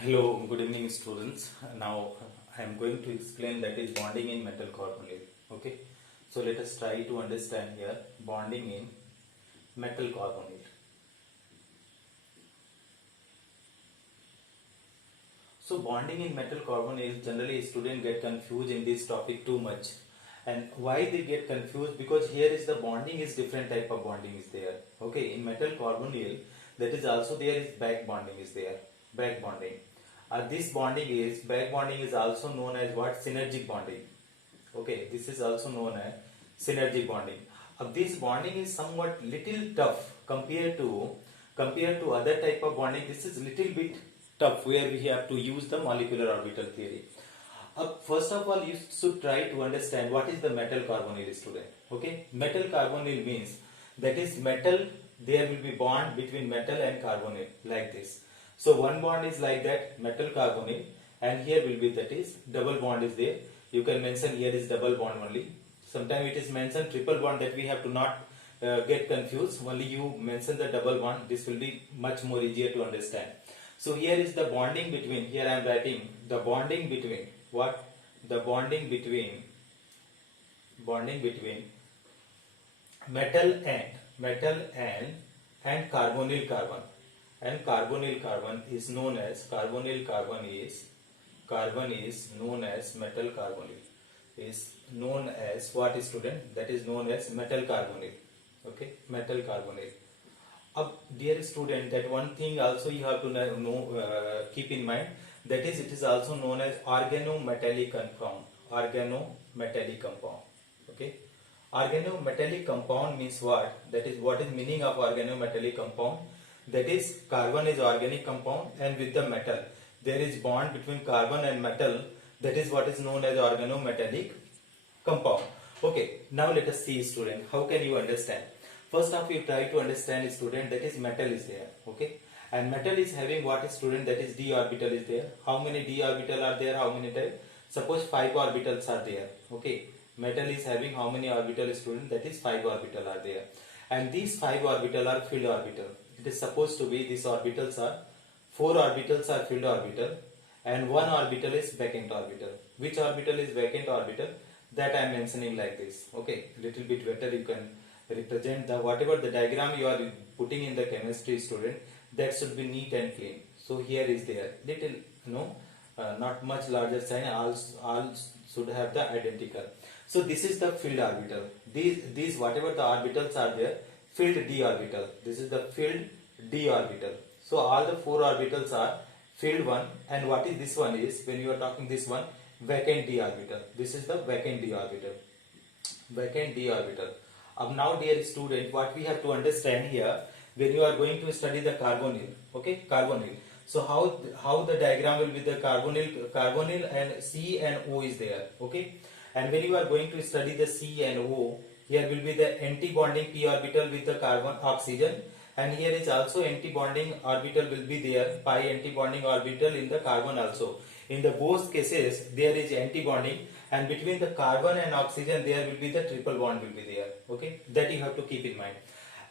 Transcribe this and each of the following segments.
Hello, good evening students. Now I am going to explain that is bonding in metal carbonyl. Okay, so let us try to understand here bonding in metal carbonyl. So bonding in metal carbonyl, generally students get confused in this topic too much. And why they get confused? Because here is the bonding is different type of bonding is there. Okay, in metal carbonyl, that is also there is back bonding is there. Back bonding. This bonding is back bonding is also known as what? Synergic bonding. Okay, this is also known as synergic bonding. This bonding is somewhat little tough compared to other type of bonding. This is little bit tough where we have to use the molecular orbital theory. First of all, you should try to understand what is the metal carbonyl, student. Okay, metal carbonyl means that is metal. There will be bond between metal and carbonyl like this. So one bond is like that, metal carbonyl, and here will be that is double bond is there. You can mention here is double bond only. Sometimes it is mentioned triple bond, that we have to not get confused. Only you mention the double bond. This will be much more easier to understand. So here is the bonding between. Here I am writing the bonding between what? The bonding between metal and carbonyl carbon. And carbonyl carbon is known as carbon is known as metal carbonyl, is known as what, student? That is known as metal carbonyl. Okay, metal carbonyl. Dear student, that one thing also you have to know, keep in mind, that is it is also known as organometallic compound. Okay, organometallic compound means what? That is what is meaning of organometallic compound. That is carbon is organic compound, and with the metal there is bond between carbon and metal. That is what is known as organometallic compound. Okay, now let us see, student, how can you understand. First off, you try to understand, student, that is metal is there. Okay, and metal is having what, student? That is d orbital is there. How many d orbital are there? How many type? Suppose 5 orbitals are there. Okay, metal is having how many orbital, student? That is 5 orbital are there, and these 5 orbital are filled orbital. It is supposed to be these orbitals are 4 orbitals are filled orbital and 1 orbital is vacant orbital. Which orbital is vacant orbital? That I am mentioning like this. Okay, little bit better you can represent the whatever the diagram you are putting in the chemistry, student, that should be neat and clean. So here is there little not much larger sign, all should have the identical. So this is the filled orbital. These whatever the orbitals are there, filled d orbital. This is the filled d orbital. So all the 4 orbitals are filled one, and what is this one is, when you are talking this one, vacant d orbital. This is the vacant d orbital. Vacant d orbital. Now dear student, what we have to understand here, when you are going to study the carbonyl, okay, carbonyl. So how the diagram will be, the carbonyl and C and O is there, okay, and when you are going to study the C and O, here will be the anti-bonding p orbital with the carbon oxygen, and here is also anti-bonding orbital will be there, pi anti-bonding orbital in the carbon also. In the both cases there is anti-bonding, and between the carbon and oxygen there will be the triple bond will be there. Okay, that you have to keep in mind.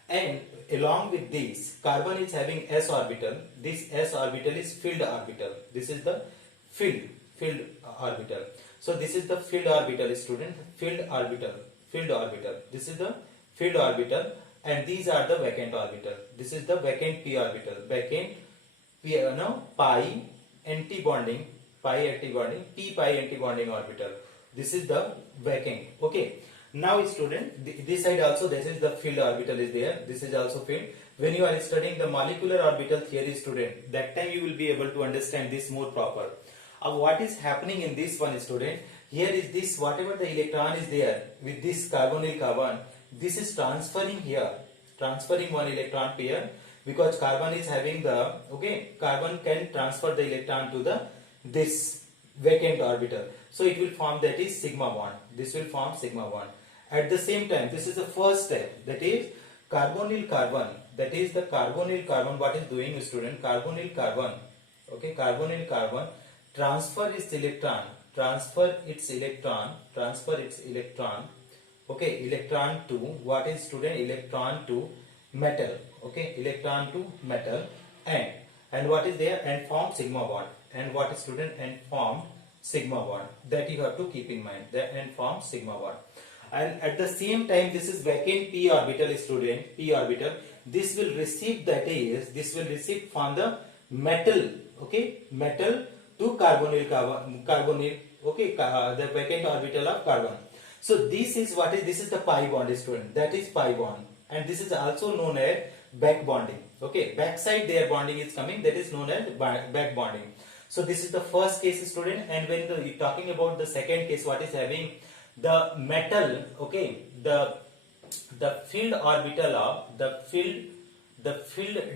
And along with this, carbon is having s orbital. This s orbital is filled orbital. This is the filled orbital. So this is the filled orbital, student. Filled orbital. This is the filled orbital, and these are the vacant orbital. This is the vacant p orbital. Vacant p, pi anti-bonding, p pi anti-bonding orbital. This is the vacant. Okay. Now student, this side also, this is the filled orbital is there. This is also filled. When you are studying the molecular orbital theory, student, that time you will be able to understand this more proper. What is happening in this one, student? Here is this, whatever the electron is there with this carbonyl carbon, this is transferring here, transferring one electron pair, because carbon is having the, okay, carbon can transfer the electron to the this vacant orbital. So it will form, that is sigma bond. This will form sigma bond. At the same time, this is the first step, that is carbonyl carbon. That is the carbonyl carbon. What is doing, student? Carbonyl carbon. Okay, carbonyl carbon transfer its electron. Okay, electron to what is, student? Electron to metal. Okay, electron to metal, and and what is there? And form sigma bond. And what is, student? And form sigma bond. That you have to keep in mind. The and form sigma bond. And at the same time, this is vacant p orbital, student. P orbital. This will receive, that is, this will receive from the metal. Okay, metal to carbonyl. Okay, the vacant orbital of carbon. So this is what is, this is the pi bond, student. That is pi bond, and this is also known as back bonding. Okay, backside their bonding is coming, that is known as back bonding. So this is the first case, student. And when you're talking about the second case, what is having the metal, okay, the field orbital of the field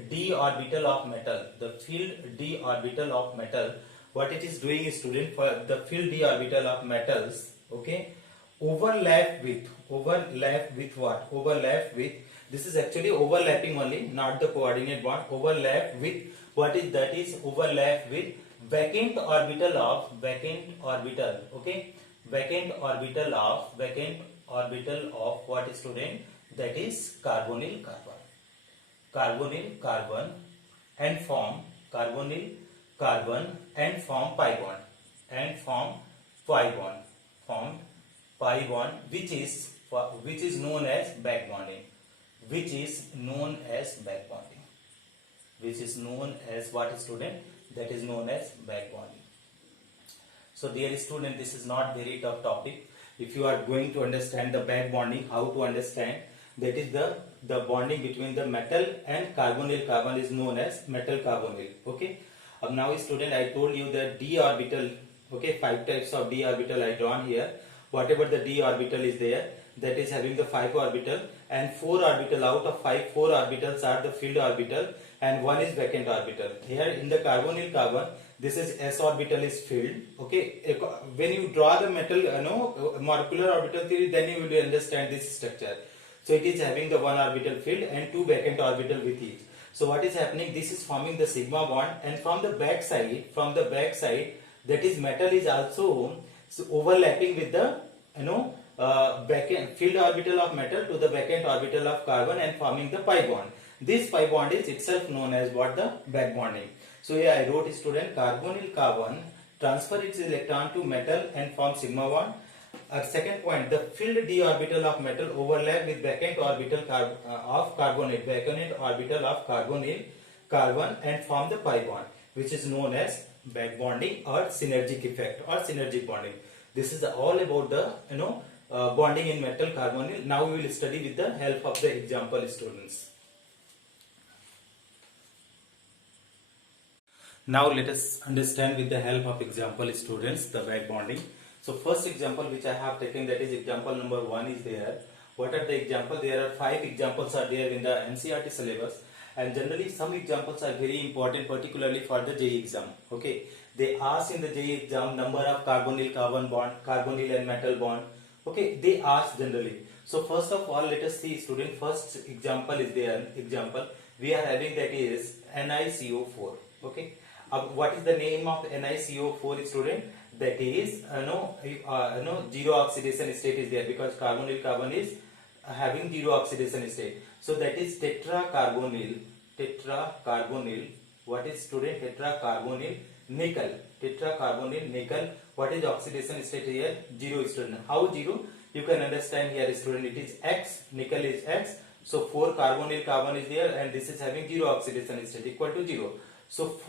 d orbital of metal, the field d orbital of metal, what it is doing is, student, for the field d orbital of metals, okay, overlap with what? Overlap with, this is actually overlapping only, not the coordinate bond. Overlap with what is that? Is overlap with vacant orbital of okay, vacant orbital of what, student? That is carbonyl carbon and form carbonyl carbon and form pi bond, which is known as back bonding, which is known as what, student? That is known as back bonding. So dear student, this is not very tough topic. If you are going to understand the back bonding, how to understand, that is the bonding between the metal and carbonyl carbon is known as metal carbonyl. Okay. Now student, I told you that d orbital, okay, 5 types of d orbital I drawn here. Whatever the d orbital is there, that is having the 5 orbital, and 4 orbital out of 5, 4 orbitals are the filled orbital and 1 is vacant orbital. Here in the carbonyl carbon, this is s orbital is filled. Okay, when you draw the metal, molecular orbital theory, then you will understand this structure. So it is having the 1 orbital filled and 2 vacant orbital with each. So what is happening? This is forming the sigma bond, and from the back side, that is metal is also overlapping with the vacant filled orbital of metal to the vacant orbital of carbon and forming the pi bond. This pi bond is itself known as what? The back bonding. So here I wrote, student, carbonyl carbon transfer its electron to metal and form sigma bond. Second point, the filled d orbital of metal overlap with vacant orbital of carbonyl, vacant orbital of carbon and form the pi bond, which is known as back bonding or synergic effect or synergic bonding. This is all about the bonding in metal carbonyl. Now we will study with the help of the example, students. Now let us understand with the help of example, students, the back bonding. So first example which I have taken, that is example number 1 is there. What are the example? There are 5 examples are there in the NCERT syllabus, and generally some examples are very important, particularly for the JEE exam. Okay, they ask in the JEE exam number of carbonyl carbon bond, carbonyl and metal bond. Okay, they ask generally. So first of all, let us see, student. First example is there. Example we are having, that is NiCO4. Okay, what is the name of NiCO4, student? That is zero oxidation state is there, because carbonyl carbon is having zero oxidation state. So that is tetracarbonyl. What is, student? Tetracarbonyl nickel. Tetracarbonyl nickel. What is oxidation state here? Zero, student. How zero? You can understand here, student. It is X. Nickel is X. So 4 carbonyl carbon is there, and this is having zero oxidation state, equal to 0. So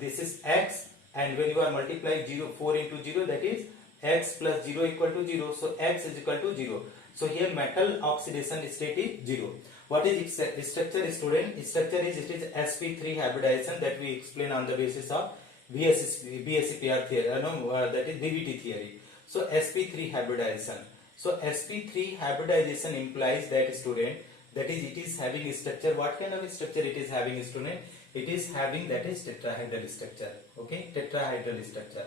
this is X. And when you are multiplying 4 into 0, that is X plus 0 equal to 0. So X is equal to 0. So here metal oxidation state is 0. What is its structure, student? Its structure is, it is sp3 hybridization, that we explain on the basis of BSc-PR theory, that is BBT theory. So sp3 hybridization. So sp3 hybridization implies that, student, that is it is having a structure. What kind of structure it is having, student? It is having, that is tetrahedral structure. Okay, tetrahedral structure.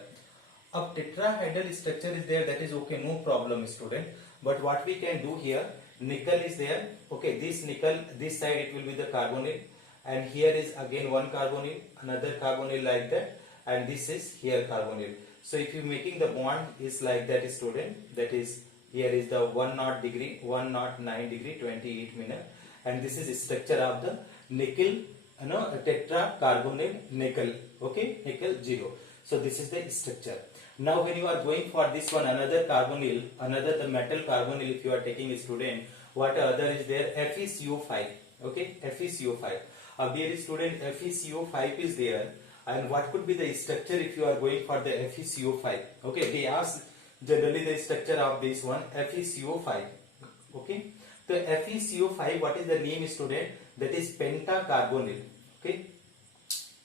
A tetrahedral structure is there, that is okay, no problem, student. But what we can do here, nickel is there. Okay, this nickel, this side it will be the carbonyl, and here is again one carbonyl, another carbonyl, like that, and this is here carbonyl. So if you making the bond is like that, student, that is here is the 109 degree, 28 minute, and this is structure of the nickel tetra carbonyl nickel. Okay, nickel 0. So this is the structure. Now when you are going for this one, another carbonyl, another the metal carbonyl, if you are taking a student, what other is there? FeCO5. Okay, FeCO5. Dear student, FeCO5 is there, and what could be the structure if you are going for the FeCO5? Okay, they ask generally the structure of this one, FeCO5. Okay, the FeCO5, what is the name, student? That is pentacarbonyl. Okay,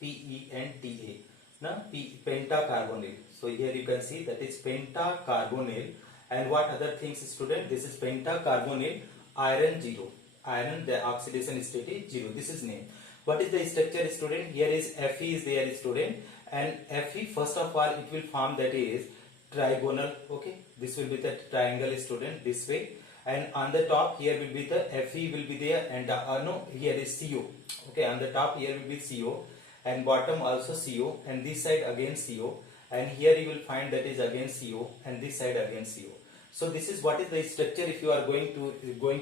Penta. Now pentacarbonyl. So here you can see that is pentacarbonyl, and what other things, student? This is pentacarbonyl iron 0. Iron, the oxidation state is 0. This is name. What is the structure, student? Here is Fe is there, student, and Fe, first of all, it will form that is trigonal. Okay, this will be the triangle, student, this way, and on the top here will be the Fe will be there, and here is CO. Okay, on the top here will be CO, and bottom also CO, and this side again CO, and here you will find that is again CO, and this side again CO. So this is what is the structure. If you are going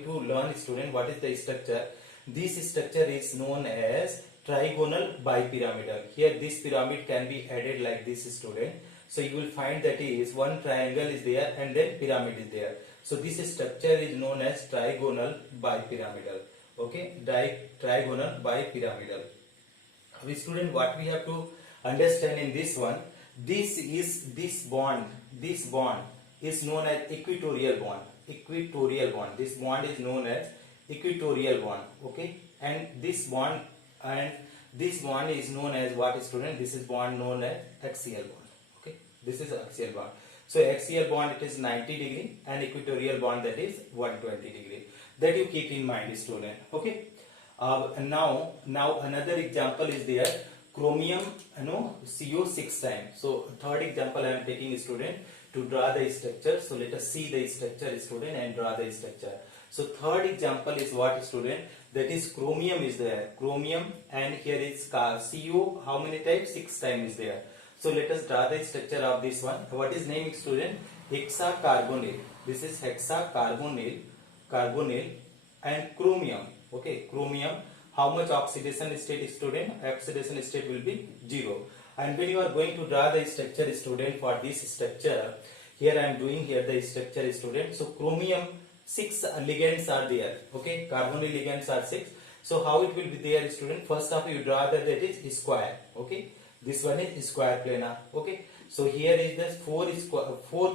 to learn, student, what is the structure? This structure is known as trigonal bipyramidal. Here this pyramid can be added like this, student. So you will find that is one triangle is there and then pyramid is there. So this structure is known as trigonal bipyramidal. Okay, trigonal bipyramidal. Student, what we have to understand in this one, this bond is known as equatorial bond. Equatorial bond. This bond is known as equatorial bond. Okay, and this bond is known as what, student? This is bond known as axial bond. Okay, this is axial bond. So axial bond, it is 90 degree, and equatorial bond, that is 120 degree. That you keep in mind, student. Okay. Now another example is there, chromium, CO 6 times. So third example I am taking, student, to draw the structure. So let us see the structure, student, and draw the structure. So third example is what, student? That is chromium is there. Chromium, and here is CO. How many times? 6 times is there. So let us draw the structure of this one. What is name, student? Hexacarbonyl. This is hexacarbonyl, and chromium. Okay, chromium. How much oxidation state, student? Oxidation state will be 0. And when you are going to draw the structure, student, for this structure, here I am doing here the structure, student. So chromium, 6 ligands are there. Okay, carbonyl ligands are 6. So how it will be there, student? First off, you draw that is square. Okay, this one is square planar. Okay, so here is the 4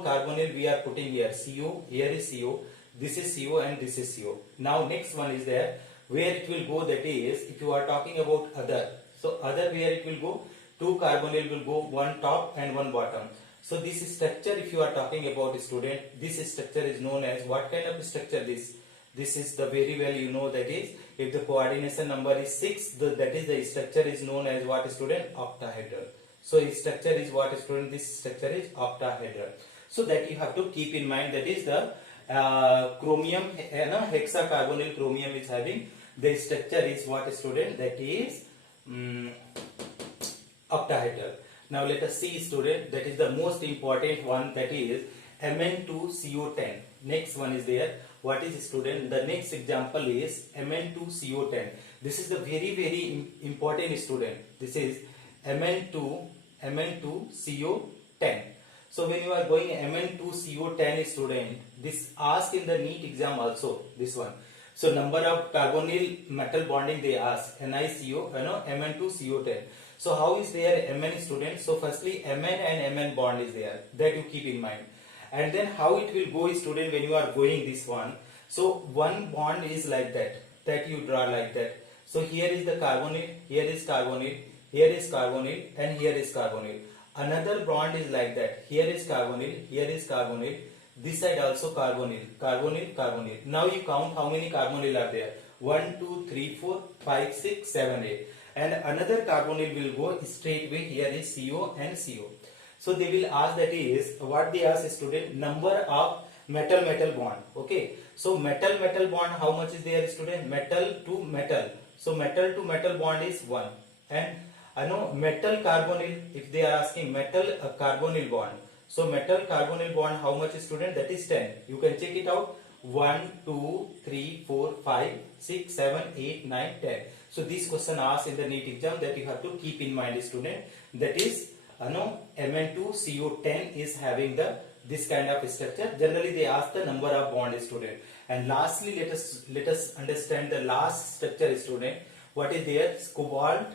carbonyl we are putting here. CO, here is CO, this is CO, and this is CO. Now next one is there, where it will go, that is, if you are talking about other. So other, where it will go, 2 carbonyl will go, one top and one bottom. So this structure, if you are talking about, student, this structure is known as what kind of structure? This is the very well you know, that is, if the coordination number is 6, that is the structure is known as what, student? Octahedral. So structure is what, student? This structure is octahedral. So that you have to keep in mind, that is the chromium, hexacarbonyl chromium is having the structure is what, student? That is octahedral. Now let us see, student, that is the most important one, that is Mn2CO10. Next one is there. What is, student? The next example is Mn2CO10. This is the very important, student. This is Mn2CO10. So when you are going Mn2CO10, student, this ask in the NEET exam also, this one. So number of carbonyl metal bonding they ask, NiCO, Mn2CO10. So how is there Mn, student? So firstly Mn and Mn bond is there, that you keep in mind. And then how it will go, student, when you are going this one. So one bond is like that you draw like that. So here is the carbonyl, here is carbonyl, here is carbonyl, and here is carbonyl. Another bond is like that. Here is carbonyl, here is carbonyl, this side also carbonyl, carbonyl. Now you count how many carbonyl are there. 1, 2, 3, 4, 5, 6, 7, 8. And another carbonyl will go straight way. Here is CO and CO. So they will ask, that is, what they ask, student? Number of metal bond. Okay. So metal bond, how much is there, student? Metal to metal. So metal to metal bond is 1. And I know metal carbonyl, if they are asking metal carbonyl bond. So metal carbonyl bond, how much, student? That is 10. You can check it out. 1, 2, 3, 4, 5, 6, 7, 8, 9, 10. So this question asked in the NEET exam that you have to keep in mind, student. That is, Mn2CO10 is having this kind of structure. Generally, they ask the number of bond, student. And lastly, let us understand the last structure, student. What is there? Cobalt,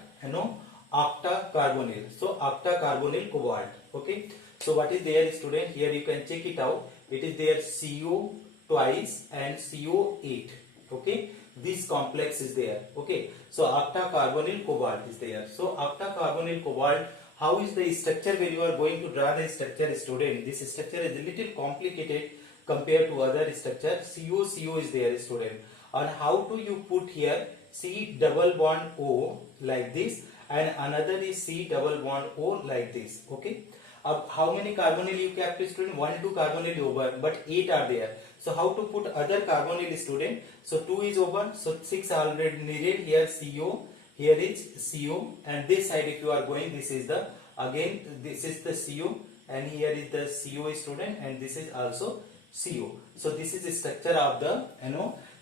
octacarbonyl. So octacarbonyl cobalt. Okay. So what is there, student? Here you can check it out. It is there CO twice and CO8. Okay. This complex is there. Okay. So octacarbonyl cobalt is there. So octacarbonyl cobalt. How is the structure when you are going to draw the structure, student? This structure is a little complicated compared to other structure. CO is there, student. And how do you put here C double bond O like this, and another is C double bond O like this. Okay. How many carbonyl you kept, student? 1, 2 carbonyl over, but 8 are there. So how to put other carbonyl, student? So 2 is over, so 6 already needed. Here CO, here is CO, and this side if you are going, this is the, again this is the CO, and here is the CO, student, and this is also CO. So this is the structure of the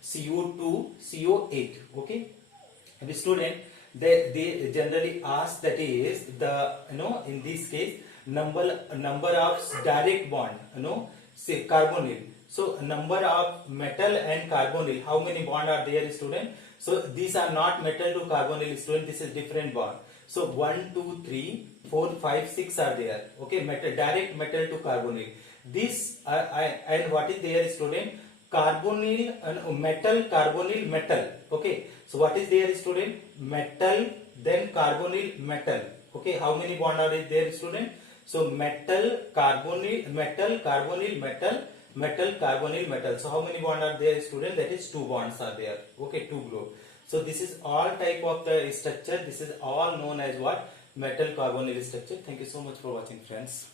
CO2 CO8. Okay. And the student, they generally ask, that is the in this case number of direct bond, say carbonyl. So number of metal and carbonyl, how many bond are there, student? So these are not metal to carbonyl, student. This is different bond. So 1, 2, 3, 4, 5, 6 are there. Okay, metal, direct metal to carbonyl. This and what is there, student? Carbonyl, metal, carbonyl, metal. Okay. So what is there, student? Metal, then carbonyl, metal. Okay. How many bond are there, student? So metal, carbonyl, metal, carbonyl, metal, metal, carbonyl, metal. So how many bond are there, student? That is 2 bonds are there. Okay, 2 group. So this is all type of the structure. This is all known as what? Metal carbonyl structure. Thank you so much for watching, friends.